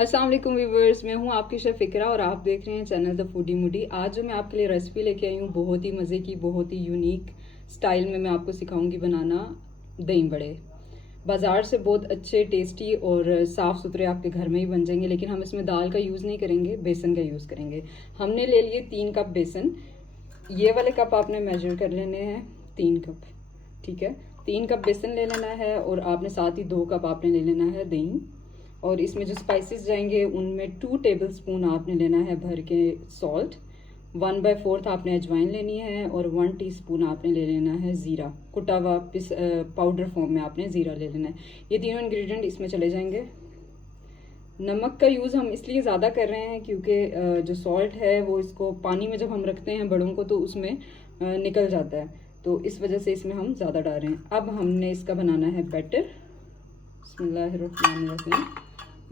अस्सलाम वालेकुम व्यूवर्स, मैं हूं आपकी शेफ इकरा और आप देख रहे हैं चैनल द फूडी मूडी। आज जो मैं आपके लिए रेसिपी लेके आई हूं बहुत ही मज़े की, बहुत ही यूनिक स्टाइल में मैं आपको सिखाऊंगी बनाना दही बड़े। बाज़ार से बहुत अच्छे, टेस्टी और साफ़ सुथरे आपके घर में ही बन जाएंगे, लेकिन हम इसमें दाल का यूज़ नहीं करेंगे, बेसन का यूज़ करेंगे। हमने ले लिए 3 कप बेसन। ये वाले कप आपने मेजर कर लेने हैं, 3 कप, ठीक है। 3 कप बेसन ले लेना है और आपने साथ ही 2 कप आपने ले लेना है दही। और इसमें जो स्पाइसेस जाएंगे उनमें 2 टेबलस्पून आपने लेना है भर के सॉल्ट, 1/4 आपने अजवाइन लेनी है और 1 टीस्पून आपने ले लेना है ज़ीरा, कुटा हुआ पाउडर फॉर्म में आपने ज़ीरा ले लेना है। ये तीनों इंग्रेडिएंट इसमें चले जाएंगे। नमक का यूज़ हम इसलिए ज़्यादा कर रहे हैं क्योंकि जो सॉल्ट है वो इसको पानी में जब हम रखते हैं बड़ों को तो उसमें निकल जाता है, तो इस वजह से इसमें हम ज़्यादा डाल रहे हैं। अब हमने इसका बनाना है बैटर। बिस्मिल्लाहिर्रहमानिर्रहीम।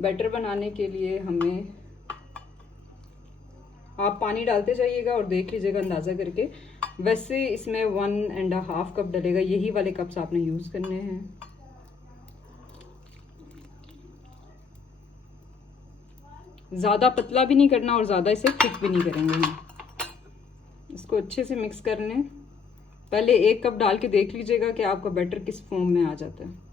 बैटर बनाने के लिए हमें, आप पानी डालते जाइएगा और देख लीजिएगा अंदाज़ा करके। वैसे इसमें 1.5 कप डलेगा, यही वाले कप्स आपने यूज़ करने हैं। ज़्यादा पतला भी नहीं करना और ज़्यादा इसे थिक भी नहीं करेंगे हम। इसको अच्छे से मिक्स कर लें। पहले 1 कप डाल के देख लीजिएगा कि आपका बैटर किस फॉर्म में आ जाता है।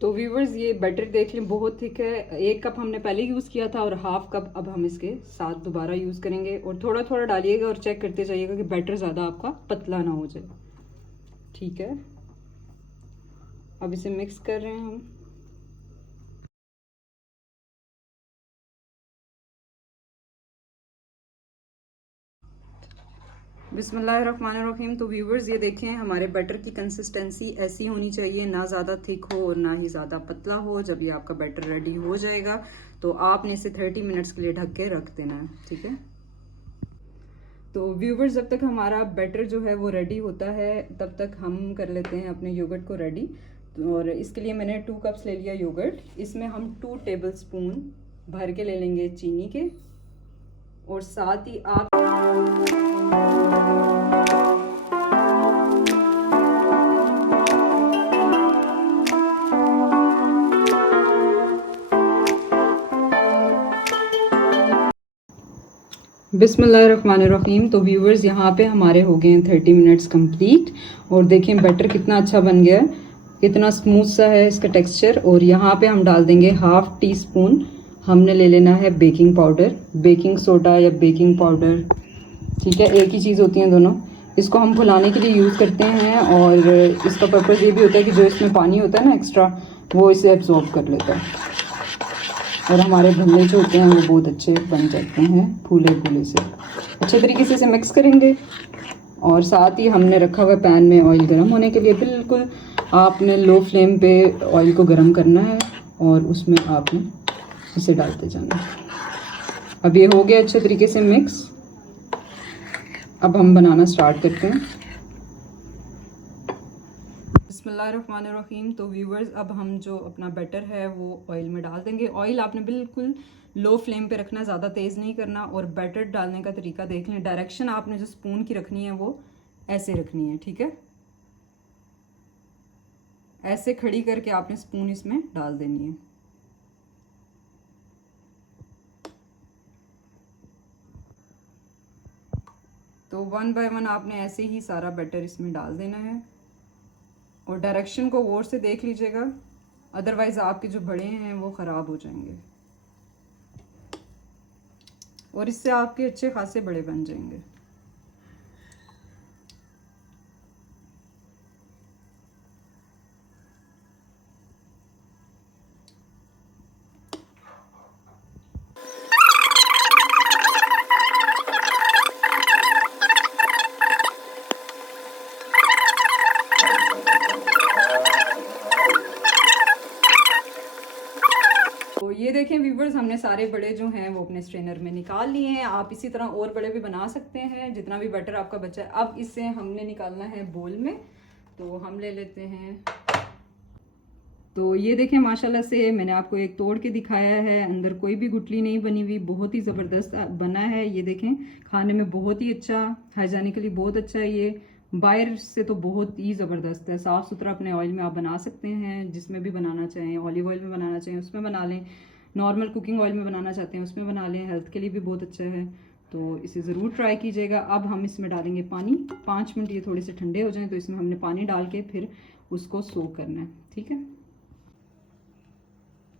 तो व्यूवर्स, ये बैटर देख लें बहुत थिक है। 1 कप हमने पहले यूज़ किया था और 1/2 कप अब हम इसके साथ दोबारा यूज़ करेंगे। और थोड़ा थोड़ा डालिएगा और चेक करते जाइएगा कि बैटर ज़्यादा आपका पतला ना हो जाए, ठीक है। अब इसे मिक्स कर रहे हैं हम। बिस्मिल्लाहिर्रहमानिर्रहीम। तो व्यूवर्स, ये देखें हमारे बटर की कंसिस्टेंसी ऐसी होनी चाहिए, ना ज़्यादा थिक हो और ना ही ज़्यादा पतला हो। जब ये आपका बैटर रेडी हो जाएगा तो आपने इसे 30 मिनट्स के लिए ढक के रख देना है, ठीक है। तो व्यूवर्स, जब तक हमारा बैटर जो है वो रेडी होता है तब तक हम कर लेते हैं अपने योगर्ट को रेडी। और इसके लिए मैंने 2 कप्स ले लिया योगर्ट। इसमें हम 2 टेबलस्पून भर के ले लेंगे चीनी के, और साथ ही आप बिस्मिल्लाहिर्रहमानिर्रहीम। तो व्यूवर्स, यहाँ पे हमारे हो गए हैं 30 मिनट्स कंप्लीट। और देखें बैटर कितना अच्छा बन गया है, कितना स्मूथ सा है इसका टेक्सचर। और यहाँ पे हम डाल देंगे 1/2 टीस्पून हमने ले लेना है बेकिंग पाउडर, बेकिंग सोडा या बेकिंग पाउडर, ठीक है, एक ही चीज़ होती हैं दोनों। इसको हम फुलाने के लिए यूज़ करते हैं और इसका पर्पज़ ये भी होता है कि जो इसमें पानी होता है ना एक्स्ट्रा, वो इसे एब्जॉर्ब कर लेता है और हमारे भल्ले जो होते हैं वो बहुत अच्छे बन जाते हैं, फूले फूले से। अच्छे तरीके से इसे मिक्स करेंगे। और साथ ही हमने रखा हुआ पैन में ऑयल गर्म होने के लिए। बिल्कुल आपने लो फ्लेम पे ऑयल को गर्म करना है और उसमें आपने इसे डालते जाना है। अब ये हो गया अच्छे तरीके से मिक्स। अब हम बनाना स्टार्ट करते हैं। बिस्मिल्लाहिर्रहमानिर्रहीम। तो व्यूवर्स, अब हम जो अपना बैटर है वो ऑयल में डाल देंगे। ऑयल आपने बिल्कुल लो फ्लेम पे रखना, ज़्यादा तेज़ नहीं करना। और बैटर डालने का तरीका देख लें, डायरेक्शन आपने जो स्पून की रखनी है वो ऐसे रखनी है, ठीक है। ऐसे खड़ी करके आपने स्पून इसमें डाल देनी है। तो 1 बाय 1 आपने ऐसे ही सारा बैटर इसमें डाल देना है। और डायरेक्शन को गौर से देख लीजिएगा, अदरवाइज़ आपके जो बड़े हैं वो ख़राब हो जाएंगे और इससे आपके अच्छे खासे बड़े बन जाएंगे। तो ये देखें व्यूवर्स, हमने सारे बड़े जो हैं वो अपने स्ट्रेनर में निकाल लिए हैं। आप इसी तरह और बड़े भी बना सकते हैं, जितना भी बटर आपका बचा है। अब इसे हमने निकालना है बोल में। तो हम ले लेते हैं तो ये देखें माशाल्लाह से मैंने आपको एक तोड़ के दिखाया है, अंदर कोई भी गुठली नहीं बनी हुई, बहुत ही ज़बरदस्त बना है। ये देखें खाने में बहुत ही अच्छा, हाइजीनिकली बहुत अच्छा है। ये बाहर से तो बहुत ही ज़बरदस्त है। साफ़ सुथरा अपने ऑयल में आप बना सकते हैं, जिसमें भी बनाना चाहें, ऑलिव ऑयल में बनाना चाहें उसमें बना लें, नॉर्मल कुकिंग ऑयल में बनाना चाहते हैं उसमें बना लें, हेल्थ के लिए भी बहुत अच्छा है। तो इसे ज़रूर ट्राई कीजिएगा। अब हम इसमें डालेंगे पानी। 5 मिनट ये थोड़े से ठंडे हो जाएं तो इसमें हमने पानी डाल के फिर उसको सोक करना है, ठीक है।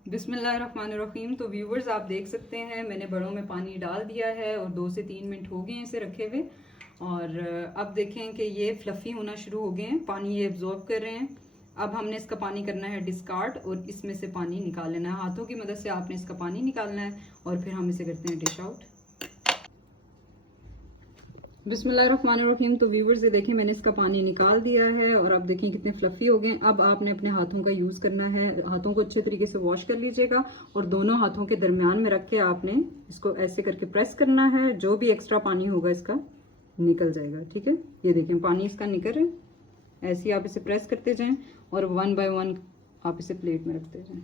बिस्मिल्लाहिर्रहमानिर्रहीम। तो व्यूवर्स आप देख सकते हैं मैंने बड़ों में पानी डाल दिया है और 2 से 3 मिनट हो गए हैं इसे रखे हुए। और अब देखें कि ये फ्लफ़ी होना शुरू हो गए हैं, पानी ये एब्जॉर्ब कर रहे हैं। अब हमने इसका पानी करना है डिस्कार्ड और इसमें से पानी निकाल लेना है। हाथों की मदद से आपने इसका पानी निकालना है और फिर हम इसे करते हैं डिश आउट। बिस्मिल्लाहिर्रहमानिर्रहीम। तो व्यूवर्स ये देखें मैंने इसका पानी निकाल दिया है और अब देखें कितने फ्लफ़ी हो गए। अब आपने अपने हाथों का यूज़ करना है। हाथों को अच्छे तरीके से वॉश कर लीजिएगा और दोनों हाथों के दरमियान में रख के आपने इसको ऐसे करके प्रेस करना है। जो भी एक्स्ट्रा पानी होगा इसका निकल जाएगा, ठीक है। ये देखें पानी इसका निकल रहा है। ऐसे ही आप इसे प्रेस करते जाएं और 1 बाय 1 आप इसे प्लेट में रखते जाएं।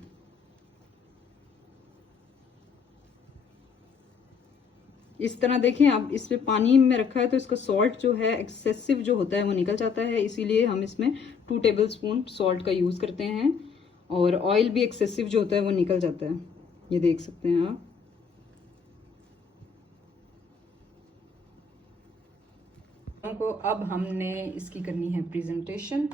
इस तरह देखें आप इसमें पानी में रखा है तो इसका सॉल्ट जो है एक्सेसिव जो होता है वो निकल जाता है, इसीलिए हम इसमें 2 टेबलस्पून सॉल्ट का यूज़ करते हैं। और ऑयल भी एक्सेसिव जो होता है वो निकल जाता है, ये देख सकते हैं आप। को अब हमने इसकी करनी है प्रेजेंटेशन।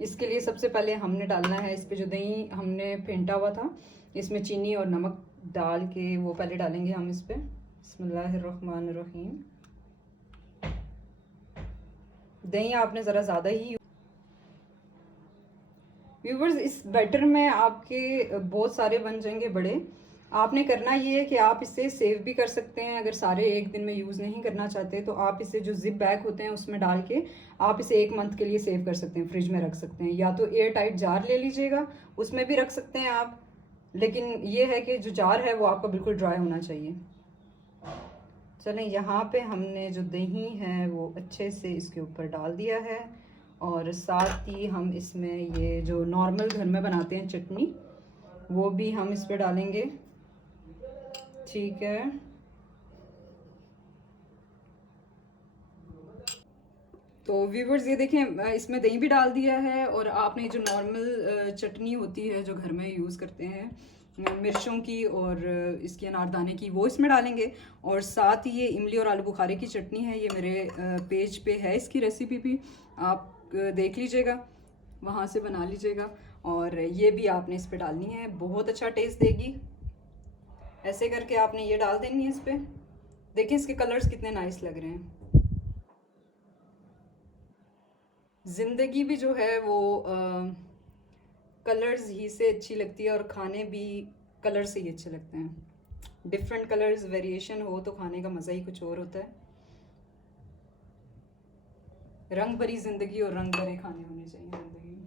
इसके लिए सबसे पहले हमने डालना है इस पे जो दही हमने फेंटा हुआ था, इसमें चीनी और नमक डाल के वो पहले डालेंगे हम इस पे। बिस्मिल्लाहिर्रहमानिर्रहीम। दही आपने ज़रा ज़्यादा ही। व्यूवर्स इस बैटर में आपके बहुत सारे बन जाएंगे बड़े। आपने करना ये है कि आप इसे सेव भी कर सकते हैं, अगर सारे एक दिन में यूज़ नहीं करना चाहते तो आप इसे जो जिप बैग होते हैं उसमें डाल के आप इसे 1 मंथ के लिए सेव कर सकते हैं, फ्रिज में रख सकते हैं। या तो एयर टाइट जार ले लीजिएगा, उसमें भी रख सकते हैं आप, लेकिन ये है कि जो जार है वो आपका बिल्कुल ड्राई होना चाहिए। चलें यहाँ पे हमने जो दही है वो अच्छे से इसके ऊपर डाल दिया है और साथ ही हम इसमें ये जो नॉर्मल घर में बनाते हैं चटनी वो भी हम इस पर डालेंगे, ठीक है। तो व्यूवर्स ये देखें इसमें दही भी डाल दिया है और आपने जो नॉर्मल चटनी होती है जो घर में यूज़ करते हैं मिर्चों की और इसकी अनारदाने की, वो इसमें डालेंगे। और साथ ही ये इमली और आलू बुखारे की चटनी है, ये मेरे पेज पे है इसकी रेसिपी भी, आप देख लीजिएगा, वहाँ से बना लीजिएगा। और ये भी आपने इस पे डालनी है, बहुत अच्छा टेस्ट देगी। ऐसे करके आपने ये डाल देनी है इस पे। देखें इसके कलर्स कितने नाइस लग रहे हैं। ज़िंदगी भी जो है वो कलर्स ही से अच्छी लगती है और खाने भी कलर से ही अच्छे लगते हैं। डिफरेंट कलर्स वेरिएशन हो तो खाने का मज़ा ही कुछ और होता है। रंग भरी ज़िंदगी और रंग भरे खाने होने चाहिए ज़िंदगी में।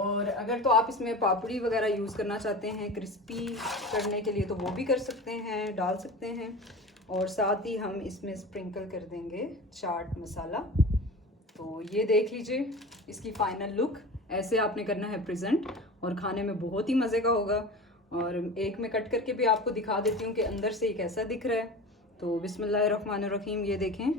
और अगर तो आप इसमें पापड़ी वगैरह यूज़ करना चाहते हैं क्रिस्पी करने के लिए तो वो भी कर सकते हैं, डाल सकते हैं। और साथ ही हम इसमें स्प्रिंकल कर देंगे चाट मसाला। तो ये देख लीजिए इसकी फाइनल लुक, ऐसे आपने करना है प्रेजेंट और खाने में बहुत ही मज़े का होगा। और एक में कट करके भी आपको दिखा देती हूँ कि अंदर से ये कैसा दिख रहा है। तो बिस्मिल्लाहिर्रहमानिर्रहीम, ये देखें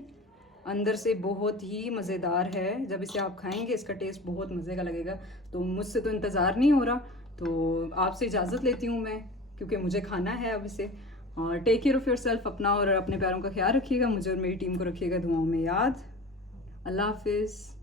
अंदर से बहुत ही मज़ेदार है। जब इसे आप खाएंगे इसका टेस्ट बहुत मज़े का लगेगा। तो मुझसे तो इंतज़ार नहीं हो रहा, तो आपसे इजाज़त लेती हूँ मैं, क्योंकि मुझे खाना है अब इसे। और टेक केयर ऑफ़ योरसेल्फ, अपना और अपने प्यारों का ख्याल रखिएगा, मुझे और मेरी टीम को रखिएगा दुआओं में याद। अल्लाह हाफिज़।